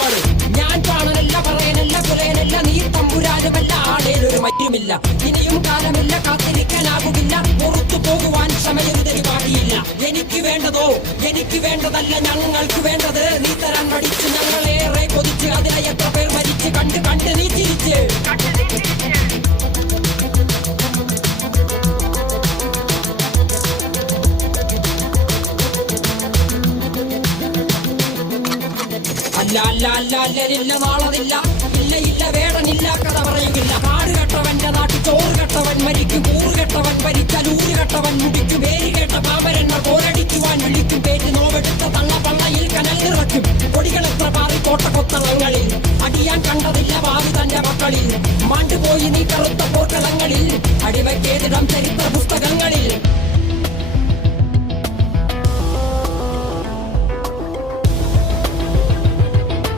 പാട്. ഞാൻ കാണനല്ല പറയാനല്ല കുലയനല്ല നീ തമ്പുരാനുമല്ല ആടേലൊരു മറ്റുമില്ല. ഇനിയും കാലമില്ല കാത്തിരിക്കാനാകുകില്ല പുറത്തു പോകുവാൻ ക്ഷമയൊരു ബാക്കിയില്ല. എനിക്ക് വേണ്ടതോ എനിക്ക് വേണ്ടതല്ല ഞങ്ങൾക്ക് വേണ്ടത് നീ തരാൻ പഠിച്ച് ഞങ്ങളേറെ കൊതിച്ച് അതിനായി എത്ര പേർ മരിച്ച് കണ്ട് കണ്ട് നീ ചിരിച്ച്. അല്ല അല്ല അല്ല അല്ലരില്ല നാളതില്ല ഇല്ല ഇല്ല വേടനില്ല കഥ പറയുകില്ല. കാട് കെട്ടവന്റെ നാട്ടിൽ ചോറ് കെട്ടവൻ മരിക്കും കൂറ് കെട്ടവൻ ഭരിച്ചാൽ ഊര് കെട്ടവൻ മുടിക്കും. പേര് കേട്ട പാമ്പരന്മാർ പോരടിക്കുവാൻ വിളിക്കും. പേര് നോവെടുത്ത തള്ള പള്ളയിൽ കനൽ നിറയ്ക്കും. കൊടികളെത്ര പാറി കോട്ടക്കൊത്തളങ്ങളിൽ അടിയാൻ കണ്ടതില്ല ഭാവി തന്റെ മക്കളിൽ. മാണ്ടുപോയി നീ കറുത്ത പോർക്കളങ്ങളിൽ അടിവയ്ക്കേതിടം ചരിത്ര പുസ്തകങ്ങളിൽ.